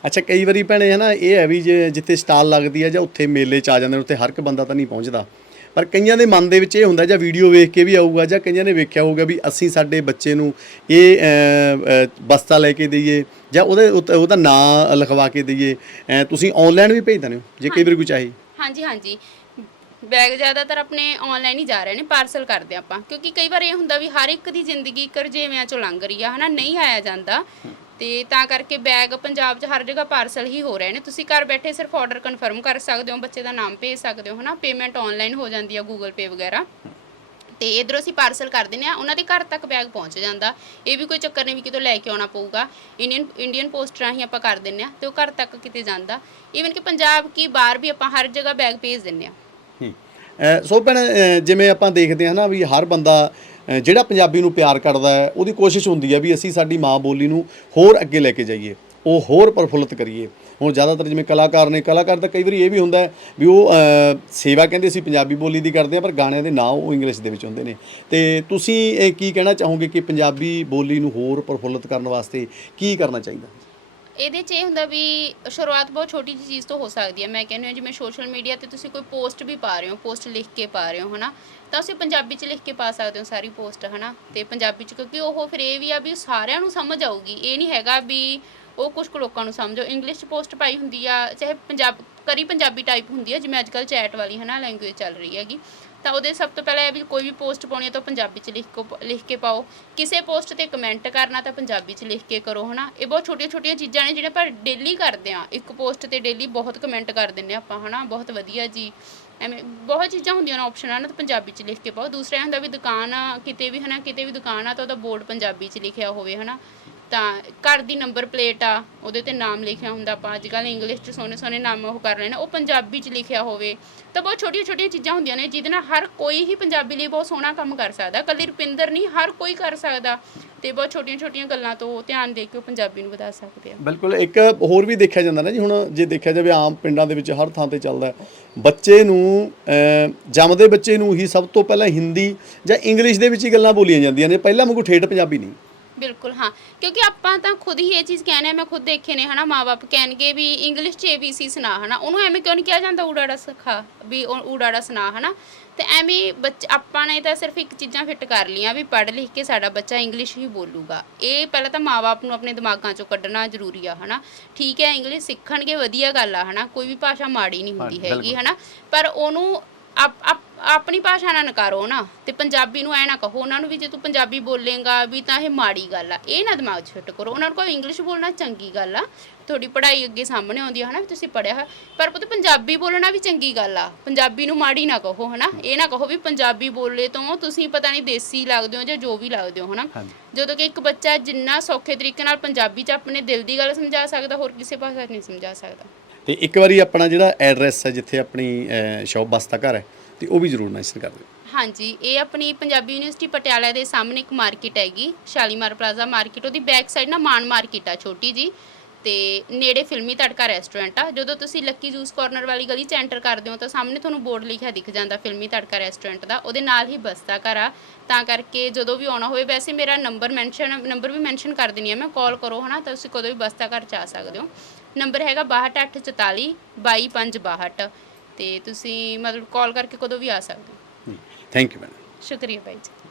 ਅੱਛਾ, ਕਈ ਵਾਰੀ ਭੈਣੇ ਹੈ ਨਾ ਇਹ ਹੈ ਵੀ ਜੇ ਜਿੱਥੇ ਸਟਾਲ ਲੱਗਦੀ ਹੈ ਜਾਂ ਉੱਥੇ ਮੇਲੇ ਚ ਆ ਜਾਂਦੇ ਨੇ, ਉੱਥੇ ਹਰ ਇੱਕ ਬੰਦਾ ਤਾਂ ਨਹੀਂ ਪਹੁੰਚਦਾ। ਪਰ ਕਈਆਂ ਦੇ ਮਨ ਦੇ ਵਿੱਚ ਇਹ ਹੁੰਦਾ ਜਾਂ ਵੀਡੀਓ ਵੇਖ ਕੇ ਵੀ ਆਊਗਾ ਜਾਂ ਕਈਆਂ ਨੇ ਵੇਖਿਆ ਹੋਊਗਾ ਵੀ ਅਸੀਂ ਸਾਡੇ ਬੱਚੇ ਨੂੰ ਇਹ ਬਸਤਾ ਲੈ ਕੇ ਦਈਏ ਜਾਂ ਉਹਦੇ ਉਹਦਾ ਨਾਂ ਲਿਖਵਾ ਕੇ ਦਈਏ। ਤੁਸੀਂ ਆਨਲਾਈਨ ਵੀ ਭੇਜ ਦਿੰਦੇ ਹੋ, ਜੇ ਕਈ ਵਾਰੀ ਕੋਈ ਚਾਹੇ। ਹਾਂਜੀ ਹਾਂਜੀ। ਬੈਗ ਜ਼ਿਆਦਾਤਰ ਆਪਣੇ ਆਨਲਾਈਨ ਹੀ ਜਾ ਰਹੇ ਨੇ ਪਾਰਸਲ ਕਰਦੇ ਆਪਾਂ। ਕਿਉਂਕਿ ਕਈ ਵਾਰ ਇਹ ਹੁੰਦਾ ਵੀ ਹਰ ਇੱਕ ਦੀ ਜ਼ਿੰਦਗੀ ਕਰਜੇਵਿਆਂ ਚੋਂ ਲੰਘ ਰਹੀ ਆ, ਹਨਾ? ਨਹੀਂ ਆਇਆ ਜਾਂਦਾ। ਤੇ ਤਾਂ ਕਰਕੇ ਬੈਗ ਪੰਜਾਬ 'ਚ ਹਰ ਜਗ੍ਹਾ ਪਾਰਸਲ ਹੀ ਹੋ ਰਹੇ ਨੇ। ਤੁਸੀਂ ਘਰ ਬੈਠੇ ਸਿਰਫ ਆਰਡਰ ਕਨਫਰਮ ਕਰ ਸਕਦੇ ਹੋ, ਬੱਚੇ ਦਾ ਨਾਮ ਭੇਜ ਸਕਦੇ ਹੋ, ਹਨਾ? ਪੇਮੈਂਟ ਆਨਲਾਈਨ ਹੋ ਜਾਂਦੀ ਆ ਗੂਗਲ ਪੇ ਵਗੈਰਾ। ਤੇ ਇਧਰੋਂ ਅਸੀਂ ਪਾਰਸਲ ਕਰ ਦਿੰਦੇ ਆ ਉਹਨਾਂ ਦੇ ਘਰ ਤੱਕ ਬੈਗ ਪਹੁੰਚ ਜਾਂਦਾ। ਇਹ ਵੀ ਕੋਈ ਚੱਕਰ ਨਹੀਂ ਵੀ ਕਿਤੋਂ ਲੈ ਕੇ ਆਉਣਾ ਪਊਗਾ। ਇੰਡੀਅਨ ਇੰਡੀਅਨ ਪੋਸਟ ਰਾਹੀਂ ਆਪਾਂ ਕਰ ਦਿੰਦੇ ਆ ਤੇ ਉਹ ਘਰ ਤੱਕ ਕਿਤੇ ਜਾਂਦਾ। ਈਵਨ ਕਿ ਪੰਜਾਬ ਕੀ ਬਾਹਰ ਵੀ ਆਪਾਂ ਹਰ ਜਗ੍ਹਾ ਬੈਗ ਭੇਜ ਦਿੰਦੇ ਆ ਸੋ ਭੈਣ ਜਿਵੇਂ ਆਪਾਂ ਦੇਖਦੇ ਹਾਂ ਨਾ ਵੀ ਹਰ ਬੰਦਾ ਜਿਹੜਾ ਪੰਜਾਬੀ ਨੂੰ ਪਿਆਰ ਕਰਦਾ ਹੈ, ਉਹਦੀ ਕੋਸ਼ਿਸ਼ ਹੁੰਦੀ ਹੈ ਵੀ ਅਸੀਂ ਸਾਡੀ ਮਾਂ ਬੋਲੀ ਨੂੰ ਹੋਰ ਅੱਗੇ ਲੈ ਕੇ ਜਾਈਏ, ਉਹ ਹੋਰ ਪ੍ਰਫੁੱਲਤ ਕਰੀਏ। ਹੁਣ ਜ਼ਿਆਦਾਤਰ ਜਿਵੇਂ ਕਲਾਕਾਰ ਨੇ, ਕਲਾਕਾਰ ਦਾ ਕਈ ਵਾਰੀ ਇਹ ਵੀ ਹੁੰਦਾ ਵੀ ਉਹ ਸੇਵਾ ਕਹਿੰਦੇ ਅਸੀਂ ਪੰਜਾਬੀ ਬੋਲੀ ਦੀ ਕਰਦੇ ਆ ਪਰ ਗਾਣਿਆਂ ਦੇ ਨਾਂ ਉਹ ਇੰਗਲਿਸ਼ ਦੇ ਵਿੱਚ ਹੁੰਦੇ ਨੇ। ਤੇ ਤੁਸੀਂ ਇਹ ਕੀ ਕਹਿਣਾ ਚਾਹੋਗੇ ਕਿ ਪੰਜਾਬੀ ਬੋਲੀ ਨੂੰ ਹੋਰ ਪ੍ਰਫੁੱਲਤ ਕਰਨ ਵਾਸਤੇ ਕੀ ਕਰਨਾ ਚਾਹੀਦਾ? ਇਹਦੇ 'ਚ ਇਹ ਹੁੰਦਾ ਵੀ ਸ਼ੁਰੂਆਤ ਬਹੁਤ ਛੋਟੀ ਜਿਹੀ ਚੀਜ਼ ਤੋਂ ਹੋ ਸਕਦੀ ਹੈ। ਮੈਂ ਕਹਿੰਦੀ ਹਾਂ, ਜਿਵੇਂ ਸੋਸ਼ਲ ਮੀਡੀਆ ਤੇ ਤੁਸੀਂ ਕੋਈ ਪੋਸਟ ਵੀ ਪਾ ਰਹੇ ਹੋ ਪੋਸਟ ਲਿਖ ਕੇ ਪਾ ਰਹੇ ਹੋ, ਹਨਾ? ਤਾਂ ਤੁਸੀਂ ਪੰਜਾਬੀ 'ਚ ਲਿਖ ਕੇ ਪਾ ਸਕਦੇ ਹੋ ਸਾਰੀ ਪੋਸਟ ਹਨਾ? ਤੇ ਪੰਜਾਬੀ 'ਚ, ਕਿਉਂਕਿ ਉਹ ਫਿਰ ਇਹ ਵੀ ਆ ਵੀ ਸਾਰਿਆਂ ਨੂੰ ਸਮਝ ਆਊਗੀ। ਇਹ ਨਹੀਂ ਹੈਗਾ ਵੀ ਉਹ ਕੁਝ ਕੁ ਲੋਕਾਂ ਨੂੰ ਸਮਝੋ। ਇੰਗਲਿਸ਼ 'ਚ ਪੋਸਟ ਪਾਈ ਹੁੰਦੀ ਆ, ਚਾਹੇ ਪੰਜਾਬ, ਕਰੀ ਪੰਜਾਬੀ ਟਾਈਪ ਹੁੰਦੀ ਆ, ਜਿਵੇਂ ਅੱਜ ਕੱਲ੍ਹ ਚੈਟ ਵਾਲੀ, ਹਨਾ ਲੈਂਗੁਏਜ ਚੱਲ ਰਹੀ ਹੈਗੀ। ਤਾਂ ਉਹਦੇ ਸਭ ਤੋਂ ਪਹਿਲਾਂ ਇਹ ਵੀ ਕੋਈ ਵੀ ਪੋਸਟ ਪਾਉਣੀ ਹੈ ਤਾਂ ਪੰਜਾਬੀ 'ਚ ਲਿਖ ਕੋ ਲਿਖ ਕੇ ਪਾਓ। ਕਿਸੇ ਪੋਸਟ ਤੇ ਕਮੈਂਟ ਕਰਨਾ ਤਾਂ ਪੰਜਾਬੀ 'ਚ ਲਿਖ ਕੇ ਕਰੋ, ਹਨਾ? ਇਹ ਬਹੁਤ ਛੋਟੀਆਂ ਛੋਟੀਆਂ ਚੀਜ਼ਾਂ ਨੇ ਜਿਹੜੀਆਂ ਆਪਾਂ ਡੇਲੀ ਕਰਦੇ ਆ ਇੱਕ ਪੋਸਟ ਤੇ ਡੇਲੀ ਬਹੁਤ ਕਮੈਂਟ ਕਰ ਦਿੰਨੇ ਆਪਾਂ, ਹਨਾ? ਬਹੁਤ ਵਧੀਆ ਜੀ। ਐਵੇਂ ਬਹੁਤ ਚੀਜ਼ਾਂ ਹੁੰਦੀਆਂ ਨੇ ਆਪਸ਼ਨ ਹਨ ਤਾਂ ਪੰਜਾਬੀ 'ਚ ਲਿਖ ਕੇ ਪਾਓ। ਦੂਸਰਾ ਇਹ ਹੁੰਦਾ ਵੀ ਦੁਕਾਨ ਆ, ਕਿਤੇ ਵੀ, ਹਨਾ? ਕਿਤੇ ਵੀ ਦੁਕਾਨ ਆ ਤਾਂ ਉਹਦਾ ਬੋਰਡ ਪੰਜਾਬੀ 'ਚ ਲਿਖਿਆ ਹੋਵੇ, ਹਨਾ? ਤਾਂ ਘਰ ਦੀ ਨੰਬਰ ਪਲੇਟ ਆ ਉਹਦੇ ਤੇ ਨਾਮ ਲਿਖਿਆ ਹੁੰਦਾ ਆਪਾਂ ਅੱਜ ਕੱਲ੍ਹ ਇੰਗਲਿਸ਼ 'ਚ ਸੋਹਣੇ ਸੋਹਣੇ ਨਾਮ ਉਹ ਕਰ ਰਹੇ ਨੇ ਉਹ ਪੰਜਾਬੀ 'ਚ ਲਿਖਿਆ ਹੋਵੇ ਤਾਂ ਬਹੁਤ ਛੋਟੀਆਂ ਛੋਟੀਆਂ ਚੀਜ਼ਾਂ ਹੁੰਦੀਆਂ ਨੇ ਜਿਹਦੇ ਨਾਲ ਹਰ ਕੋਈ ਹੀ ਪੰਜਾਬੀ ਲਈ ਬਹੁਤ ਸੋਹਣਾ ਕੰਮ ਕਰ ਸਕਦਾ ਇਕੱਲੀ ਰੁਪਿੰਦਰ ਨਹੀਂ ਹਰ ਕੋਈ ਕਰ ਸਕਦਾ ਤੇ ਬਹੁਤ ਛੋਟੀਆਂ ਛੋਟੀਆਂ ਗੱਲਾਂ ਤੋਂ ਧਿਆਨ ਦੇ ਕੇ ਉਹ ਪੰਜਾਬੀ ਨੂੰ ਵਧਾ ਸਕਦੇ ਆ ਬਿਲਕੁਲ ਇੱਕ ਹੋਰ ਵੀ ਦੇਖਿਆ ਜਾਂਦਾ ਨਾ ਜੀ ਹੁਣ ਜੇ ਦੇਖਿਆ ਜਾਵੇ ਆਮ ਪਿੰਡਾਂ ਦੇ ਵਿੱਚ ਹਰ ਥਾਂ ਤੇ ਚੱਲਦਾ ਹੈ। ਬੱਚੇ ਨੂੰ ਅਹ, ਜੰਮਦੇ ਬੱਚੇ ਨੂੰ ਹੀ ਸਭ ਤੋਂ ਪਹਿਲਾਂ ਹਿੰਦੀ ਜਾਂ ਇੰਗਲਿਸ਼ ਦੇ ਵਿੱਚ ਹੀ ਗੱਲਾਂ ਬੋਲੀਆਂ ਜਾਂਦੀਆਂ ਨੇ ਪਹਿਲਾਂ ਵਾਂਗੂ ਠੇਠ ਪੰਜਾਬੀ ਨਹੀਂ ਬਿਲਕੁਲ ਹਾਂ। ਕਿਉਂਕਿ ਆਪਾਂ ਤਾਂ ਖੁਦ ਹੀ ਇਹ ਚੀਜ਼ ਕਹਿੰਦੇ ਆ ਮੈਂ ਖੁਦ ਦੇਖੇ ਨੇ ਹਨਾ ਮਾਪੇ ਕਹਿਣਗੇ ਵੀ ਇੰਗਲਿਸ਼ ਚ ABC ਸੁਣਾ ਹਨਾ। ਉਹਨੂੰ ਐਵੇਂ ਕਿਉਂ ਨਹੀਂ ਕਿਹਾ ਜਾਂਦਾ ਊੜਾੜਾ ਸਿਖਾ ਵੀ ਊੜਾੜਾ ਸੁਣਾ ਹਨਾ। ਤੇ ਐਵੇਂ ਬੱਚ ਆਪਾਂ ਨੇ ਤਾਂ ਸਿਰਫ ਇੱਕ ਚੀਜ਼ਾਂ ਫਿੱਟ ਕਰ ਲੀਆਂ ਵੀ ਪੜ੍ਹ ਲਿਖ ਕੇ ਸਾਡਾ ਬੱਚਾ ਇੰਗਲਿਸ਼ ਹੀ ਬੋਲੂਗਾ। ਇਹ ਪਹਿਲਾਂ ਤਾਂ ਮਾਪੇ ਨੂੰ ਆਪਣੇ ਦਿਮਾਗਾਂ ਚੋਂ ਕੱਢਣਾ ਜ਼ਰੂਰੀ ਆ ਹਨਾ। ਠੀਕ ਹੈ ਇੰਗਲਿਸ਼ ਸਿੱਖਣਗੇ ਵਧੀਆ ਗੱਲ ਆ ਹਨਾ। ਕੋਈ ਵੀ ਭਾਸ਼ਾ ਮਾੜੀ ਨਹੀਂ ਹੁੰਦੀ ਹੈਗੀ ਹਨਾ। ਪਰ ਉਹਨੂੰ ਆਪ- ਆਪਣੀ ਭਾਸ਼ਾ ਨਾਲ ਨਕਾਰੋ ਨਾ ਤੇ ਪੰਜਾਬੀ ਨੂੰ ਐ ਨਾ ਕਹੋ ਉਹਨਾਂ ਨੂੰ ਵੀ ਜੇ ਤੂੰ ਪੰਜਾਬੀ ਬੋਲੇਗਾ ਵੀ ਤਾਂ ਇਹ ਮਾੜੀ ਗੱਲ ਆ। ਇਹ ਨਾ ਦਿਮਾਗ 'ਚ ਫਿੱਟ ਕਰੋ। ਉਹਨਾਂ ਨੂੰ ਕਹੋ ਇੰਗਲਿਸ਼ ਬੋਲਣਾ ਚੰਗੀ ਗੱਲ ਆ। ਤੁਹਾਡੀ ਪੜ੍ਹਾਈ ਅੱਗੇ ਸਾਹਮਣੇ ਆਉਂਦੀ ਆ ਹਨਾ ਵੀ ਤੁਸੀਂ ਪੜ੍ਹਿਆ ਹੋਇਆ। ਪਰ ਪੁੱਤ ਪੰਜਾਬੀ ਬੋਲਣਾ ਵੀ ਚੰਗੀ ਗੱਲ ਆ। ਪੰਜਾਬੀ ਨੂੰ ਮਾੜੀ ਨਾ ਕਹੋ ਹਨਾ। ਇਹ ਨਾ ਕਹੋ ਵੀ ਪੰਜਾਬੀ ਬੋਲੇ ਤੋਂ ਤੁਸੀਂ ਪਤਾ ਨਹੀਂ ਦੇਸੀ ਲੱਗਦੇ ਹੋ ਜਾਂ ਜੋ ਵੀ ਲੱਗਦੇ ਹੋ ਹਨਾ। ਜਦੋਂ ਕਿ ਇੱਕ ਬੱਚਾ ਜਿੰਨਾ ਸੌਖੇ ਤਰੀਕੇ ਨਾਲ ਪੰਜਾਬੀ 'ਚ ਆਪਣੇ ਦਿਲ ਦੀ ਗੱਲ ਸਮਝਾ ਸਕਦਾ ਹੋਰ ਕਿਸੇ ਭਾਸ਼ਾ 'ਚ ਨਹੀਂ ਸਮਝਾ ਸਕਦਾ। ਤੇ ਇੱਕ ਵਾਰੀ ਆਪਣਾ ਜਿਹੜਾ ਐਡਰੈਸ ਹੈ ਜਿੱਥੇ ਆਪਣੀ ਸ਼ੌਪ ਬਸਤਾ ਘਰ ਹੈ ਤੇ ਉਹ ਵੀ ਜ਼ਰੂਰ ਮੈਂਸ਼ਨ ਕਰ ਦਿਓ। ਹਾਂਜੀ, ਇਹ ਆਪਣੀ ਪੰਜਾਬੀ ਯੂਨੀਵਰਸਿਟੀ ਪਟਿਆਲਾ ਦੇ ਸਾਹਮਣੇ ਇੱਕ ਮਾਰਕੀਟ ਹੈਗੀ, ਸ਼ਾਲੀਮਾਰ ਪਲਾਜ਼ਾ ਮਾਰਕੀਟ। ਉਹਦੀ ਬੈਕ ਸਾਈਡ ਨਾ ਮਾਨ ਮਾਰਕੀਟ ਆ, ਛੋਟੀ ਜੀ ਤੇ ਨੇੜੇ ਫਿਲਮੀ ਤੜਕਾ ਰੈਸਟੋਰੈਂਟ ਆ। ਜਦੋਂ ਤੁਸੀਂ ਲੱਕੀ ਜੂਸ ਕਾਰਨਰ ਵਾਲੀ ਗਲੀ 'ਚ ਐਂਟਰ ਕਰਦੇ ਹੋ ਤਾਂ ਸਾਹਮਣੇ ਤੁਹਾਨੂੰ ਬੋਰਡ ਲਿਖਿਆ ਦਿਖ ਜਾਂਦਾ ਫਿਲਮੀ ਤੜਕਾ ਰੈਸਟੋਰੈਂਟ ਦਾ। ਉਹਦੇ ਨਾਲ ਹੀ ਬਸਤਾ ਘਰ ਆ। ਤਾਂ ਕਰਕੇ ਜਦੋਂ ਵੀ ਆਉਣਾ ਹੋਵੇ, ਵੈਸੇ ਮੇਰਾ ਨੰਬਰ ਮੈਂਸ਼ਨ, ਨੰਬਰ ਵੀ ਮੈਂਸ਼ਨ ਕਰ ਦਿੰਨੀ ਆ ਮੈਂ ਕਾਲ ਕਰੋ ਹਨਾ, ਤਾਂ ਤੁਸੀਂ ਕਦੋਂ ਵੀ ਬਸਤਾ ਘਰ ਚ ਆ ਸਕਦੇ ਹੋ। ਨੰਬਰ ਹੈਗਾ 6244 22562 ਤੇ ਤੁਸੀਂ ਮਤਲਬ ਕਾਲ ਕਰਕੇ ਕਦੋਂ ਵੀ ਆ ਸਕਦੇ ਹੋ। ਥੈਂਕ ਯੂ ਮੈਡਮ ਸ਼ੁਕਰੀਆ ਭਾਈ ਜੀ।